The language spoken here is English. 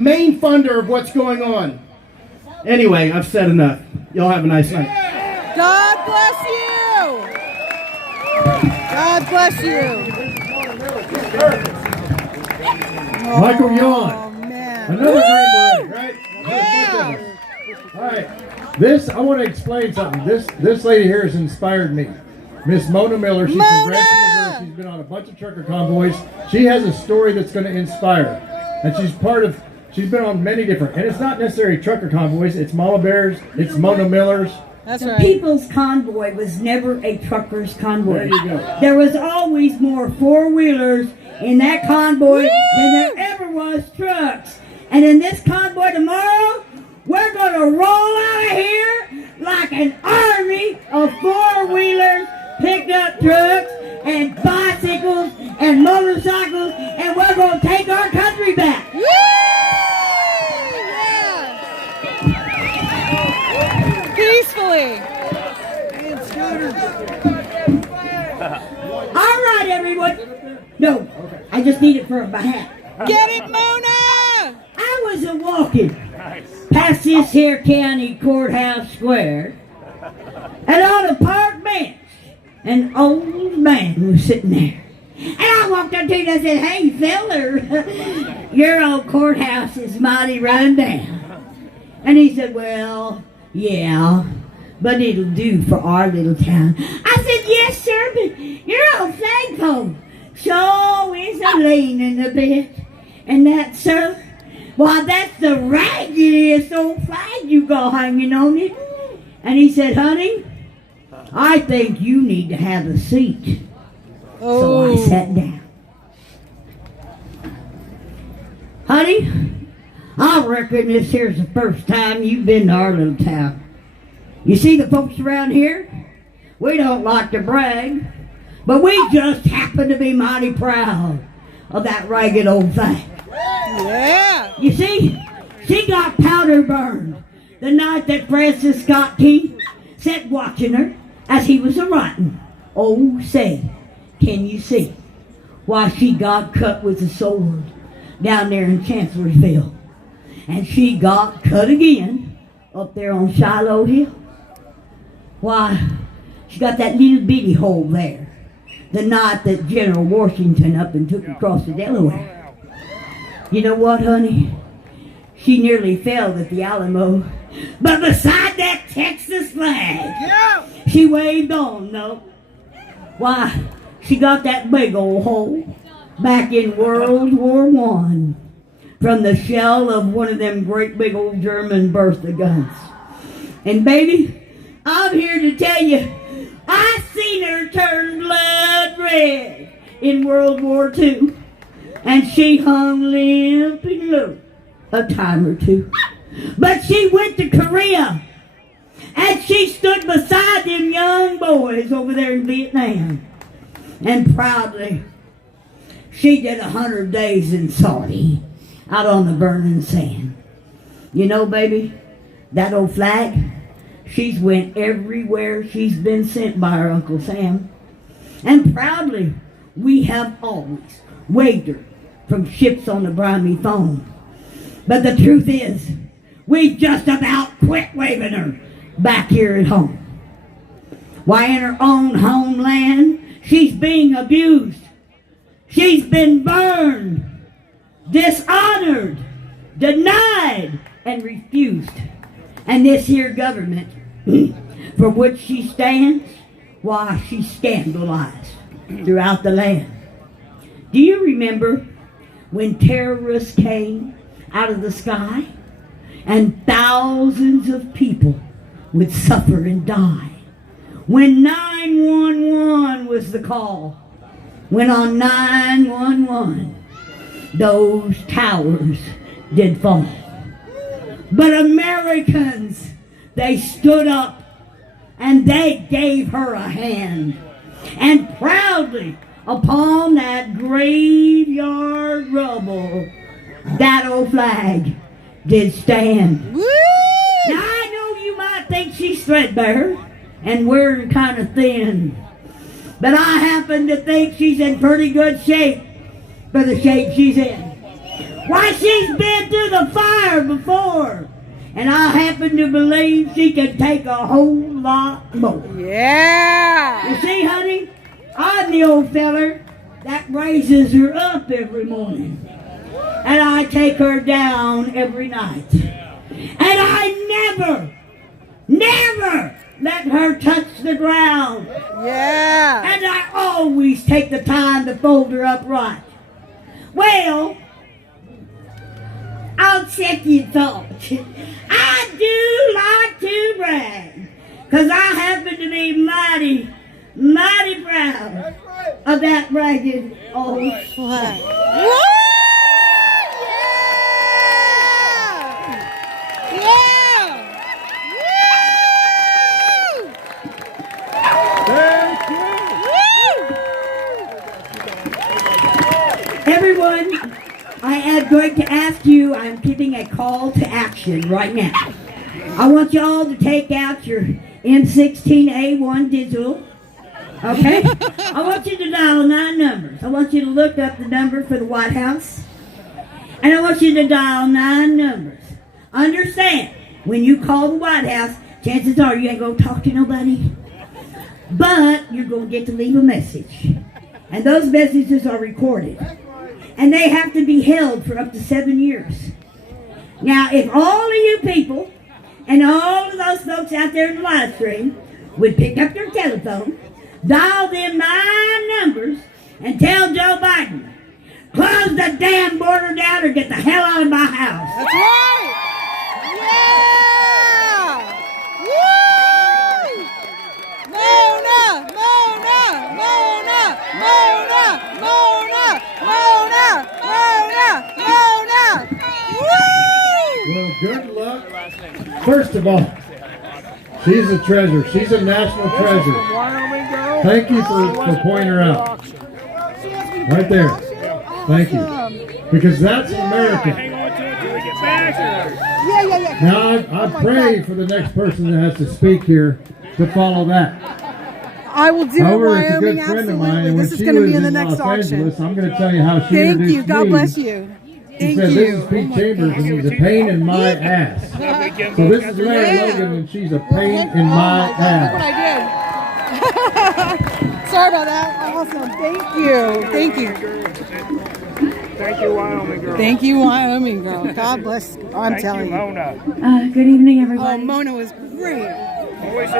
main funder of what's going on. Anyway, I've said enough. Y'all have a nice night. God bless you. God bless you. Michael Yawn. Oh, man. Another Green Beret, right? Yeah. All right. This, I want to explain something. This lady here has inspired me. Miss Mona Miller. She's from Branson, Missouri. She's been on a bunch of trucker convoys. She has a story that's going to inspire. And she's been on many different, and it's not necessarily trucker convoys. It's Mama Bears. It's Mona Miller's. That's the right. People's Convoy was never a trucker's convoy. There you go. There was always more four-wheelers in that convoy than there ever was trucks. And in this convoy tomorrow, we're going to roll out of here like an army of four-wheelers, pickup trucks, and bicycles, and motorcycles, and we're going to take our country back. Woo! Yeah. Peacefully. All right, everyone. No, I just need it for my hat. Get it, Mona! I was walking past this here county courthouse square, and on a park bench, an old man was sitting there. And I walked up to him and I said, "Hey, feller, your old courthouse is mighty run down." And he said, "Well, yeah, but it'll do for our little town." I said, "Yes, sir, but your old flagpole sure is a leaning a bit. And that, sir, why, that's the raggediest old flag you got hanging on it." And he said, "Honey, I think you need to have a seat." So I sat down. "Honey, I reckon this here's the first time you've been to our little town. You see, the folks around here, we don't like to brag, but we just happen to be mighty proud of that ragged old flag. Yeah. You see, she got powder burned the night that Francis Scott Key sat watching her as he was a-writing. Oh, say, can you see why she got cut with a sword down there in Chancellorsville? And she got cut again up there on Shiloh Hill. Why, she got that little bitty hole there the night that General Washington up and took across the Delaware. You know what, honey? She nearly fell at the Alamo. But beside that Texas flag, she waved on, no. Why, she got that big old hole back in World War I from the shell of one of them great big old German Bertha guns. And baby, I'm here to tell you, I seen her turn blood red in World War II. And she hung limp and low a time or two. But she went to Korea, and she stood beside them young boys over there in Vietnam. And proudly, she did 100 days in Saudi, out on the burning sand. You know, baby, that old flag, she's went everywhere she's been sent by her Uncle Sam. And proudly, we have always waved her from ships on the briny foam. But the truth is, we just about quit waving her back here at home. Why, in her own homeland, she's being abused. She's been burned, dishonored, denied, and refused. And this here government, for which she stands, why, she's scandalized throughout the land. Do you remember when terrorists came out of the sky and thousands of people would suffer and die? When 911 was the call, when on 911 those towers did fall. But Americans, they stood up and they gave her a hand. And proudly upon that graveyard rubble, that old flag did stand. Woo! Now I know you might think she's threadbare and wearing kind of thin, but I happen to think she's in pretty good shape for the shape she's in. Why, she's been through the fire before. And I happen to believe she can take a whole lot more. Yeah. You see, honey, I'm the old feller that raises her up every morning. And I take her down every night. And I never let her touch the ground. Yeah. And I always take the time to fold her up right. Well, I'll check your thought. I do like to brag, 'cause I happen to be mighty proud of that ragged old flag. Woo! Yeah. Everyone, I am going to ask you, I'm giving a call to action right now. I want you all to take out your M16A1 digital, okay? I want you to dial 9 numbers. I want you to look up the number for the White House, and I want you to dial 9 numbers. Understand, when you call the White House, chances are you ain't going to talk to nobody, but you're going to get to leave a message. And those messages are recorded. And they have to be held for up to 7 years. Now, if all of you people and all of those folks out there in the live stream would pick up their telephone, dial them 9 numbers, and tell Joe Biden, close the damn border down or get the hell out of my house. That's right. Yeah. Woo! Mona, Mona, Mona, Mona, Mona, Mona, Mona, Mona. Woo! Well, good luck. First of all, she's a treasure. She's a national treasure. Thank you for pointing her out. Right there. Thank you. Because that's American. Yeah. Now, I pray for the next person that has to speak here to follow that. I will do However, it's a Wyoming, good friend of mine, absolutely. and when This is she going to was be in the in next Los auction. Angeles, I'm going to tell you how she Thank introduced you. God me. bless you. She Thank said, you. "This is Pete Chambers, and he's a pain in my ass." So this is Larry Logan, and she's a pain in my Look ass. what I did. Sorry about that. Awesome. Thank you. Thank you. Thank you, Wyoming girl. Thank you, Wyoming girl. God bless. I'm Thank telling you, you. Mona. Good evening, Oh, everybody. Mona was great. Always is.